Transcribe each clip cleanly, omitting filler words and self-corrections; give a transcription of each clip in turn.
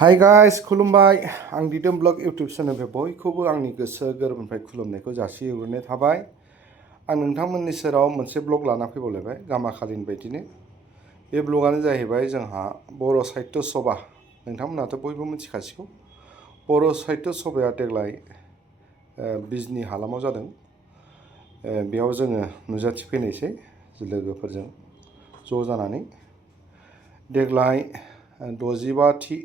Hi guys खुलुमबाय आं दिदोम blog YouTube चेनेलनिफ्राय बयखौबो आंनि गोसो गोरबोनिफ्राय खुलुमनायखौ जासिहरनाय थाबाय। आं नोंथांमोननि सेराव मोनसे ब्लग लाना फैबावलायबाय गामाखालिनि बायदिनो। बे ब्लगानो जाहैबाय जोंहा बर' साहित्य सभा। नोंथांमोनाथ' बयबो मिथिखासिगौ बर' साहित्य सभाया देग्लाय बिजनि हालामाव जादों। बेयाव जोङो नुजाथिफैनायसै लोगोफोरजों ज' जानानै। देग्लाय 65थि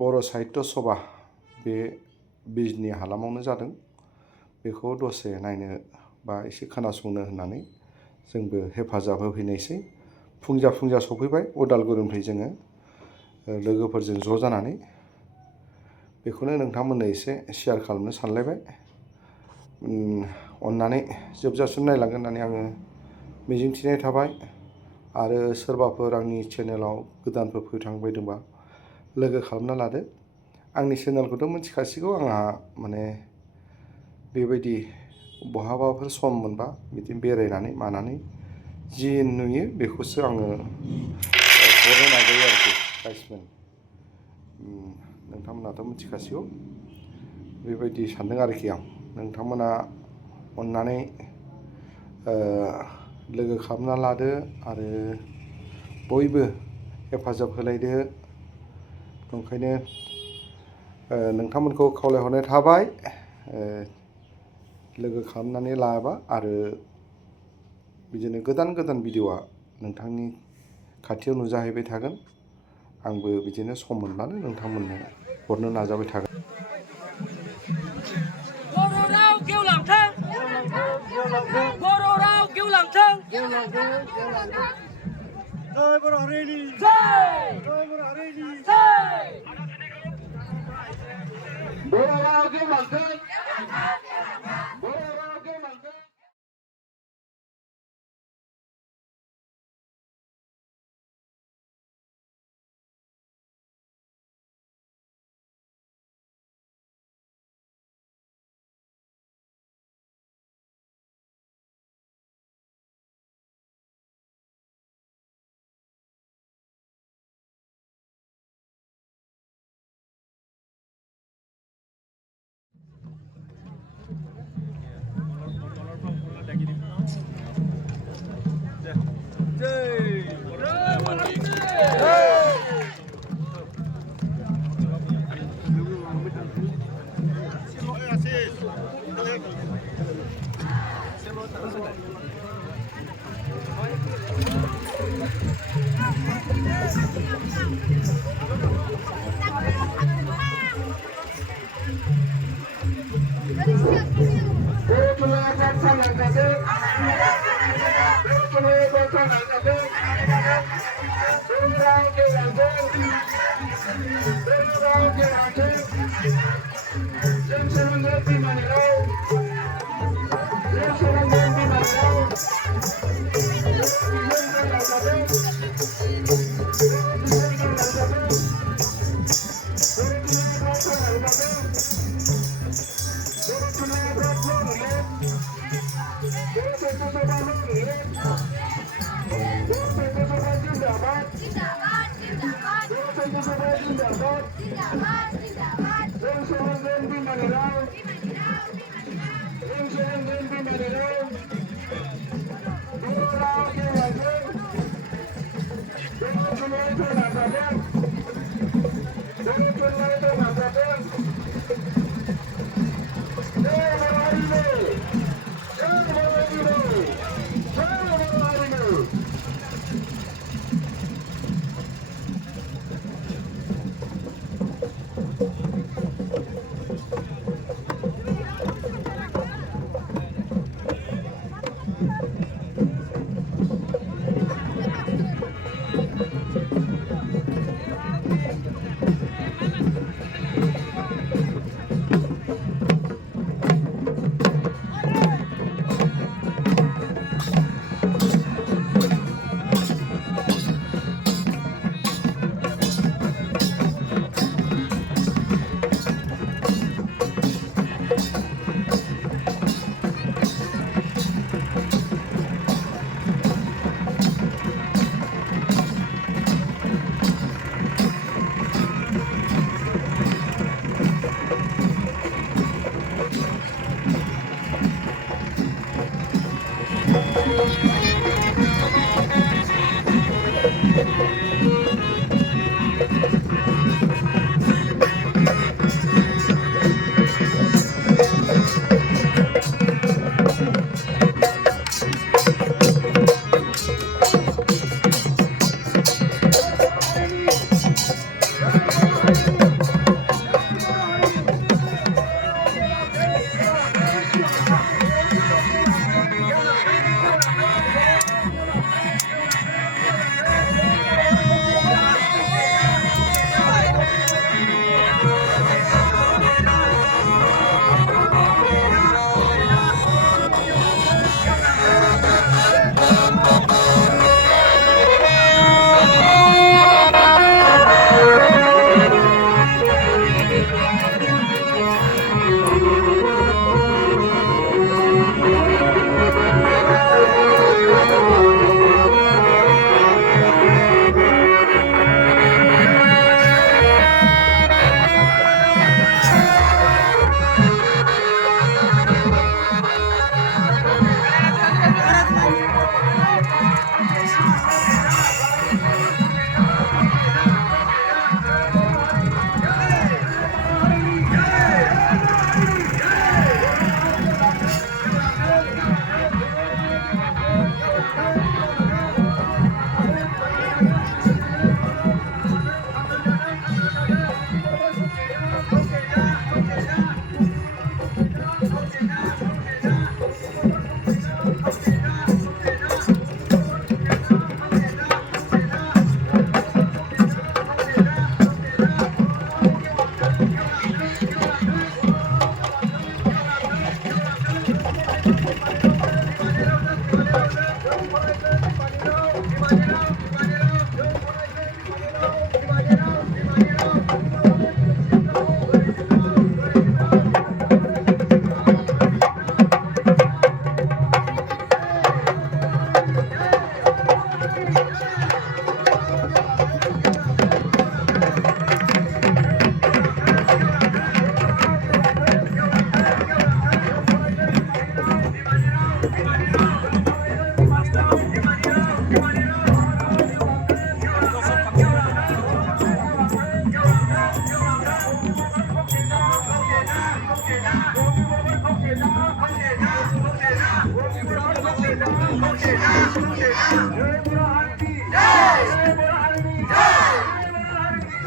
बर' साहित्य सभा बे बिजनि हालामावनो जादों। बेखौ दसे नायनो बा एसे खोनासंनो होननानै जोंबो हेफाजाब होफैनायसै। फुंजा सफैबाय उदालगुरिनिफ्राय जोङो लोगोफोरजों ज' जानानै। बेखौनो नोंथांमोननो एसे शेयार खालामनो सानलायबाय। अननानै जोबजासिम नायलांगोन होननानै आङो मिजिंथिनाय थाबाय। आरो सोरबाफोर आंनि चेनेलाव गोदानफोर फैखांबायदोंबा लोगो खालामना लादो। आंनि चेनेलखौथ' मिथिखासिगौ, आंहा माने बेबायदि बहाबाफोर सम मोनबा बिदि बेरायनानै मानानै जि नुयो बेखौसो आङो हरनो नाजायो आरोखि गाइसमोन। नोंथांमोनाथ' मिथिखासिगौ बेबायदि सानदों आरोखि आं। नोंथांमोना अननानै लोगो खालामना लादो आरो बयबो हेफाजाब होलायदो। ओंखायनो नोंथांमोनखौ खावलायहरनाय थाबाय लोगो खालामनानै लाबा। आरो बिदिनो गोदान भिडिअ'आ नोंथांनि खाथियाव नुजाहैबाय थागोन। आंबो बिदिनो सम मोनब्लानो नोंथांमोननो हरनो नाजाबाय थागोन। बर' राव गेवलांथों, बर' राव गेवलांथों, जय बर' हारिनि जय, जय बर' हारिनि जय। बर' राव गेवलांथों, बर' राव गेवलांथों।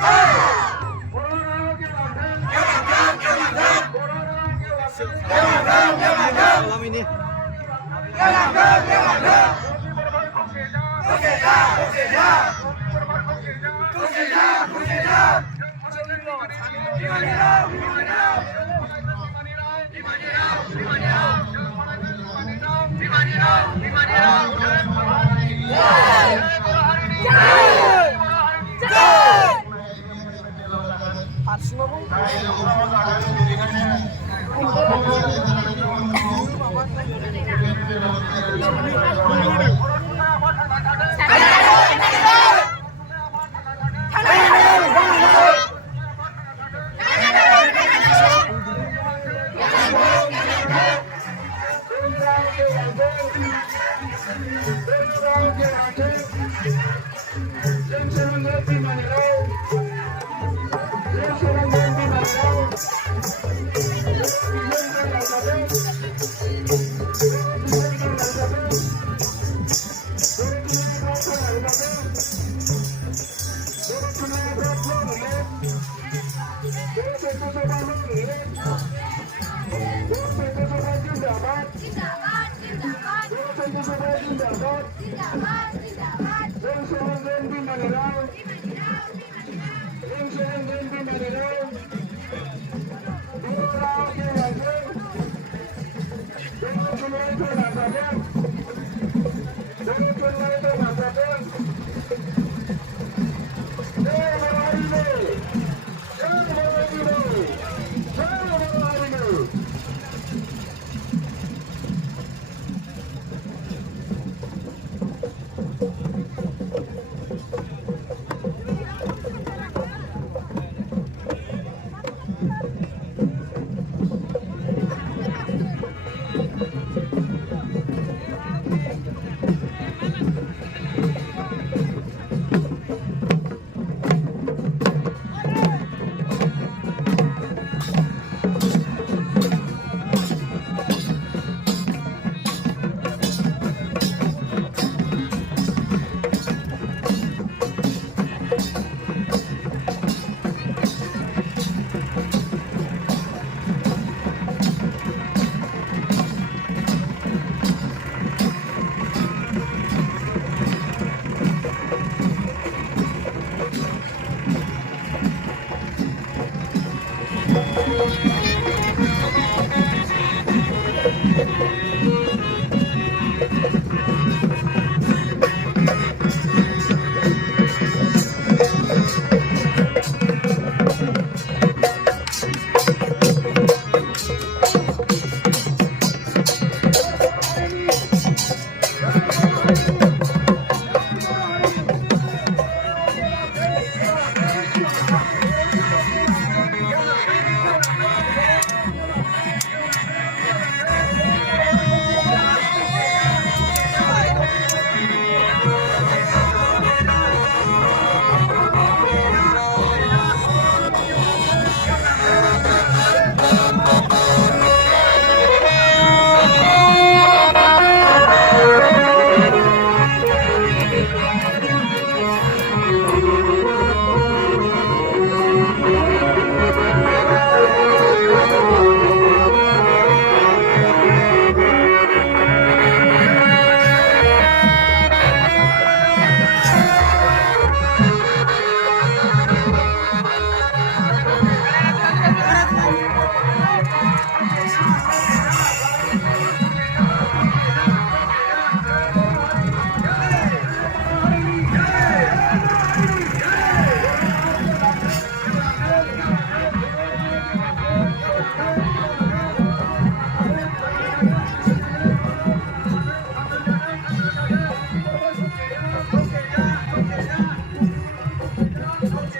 Okay,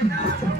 now.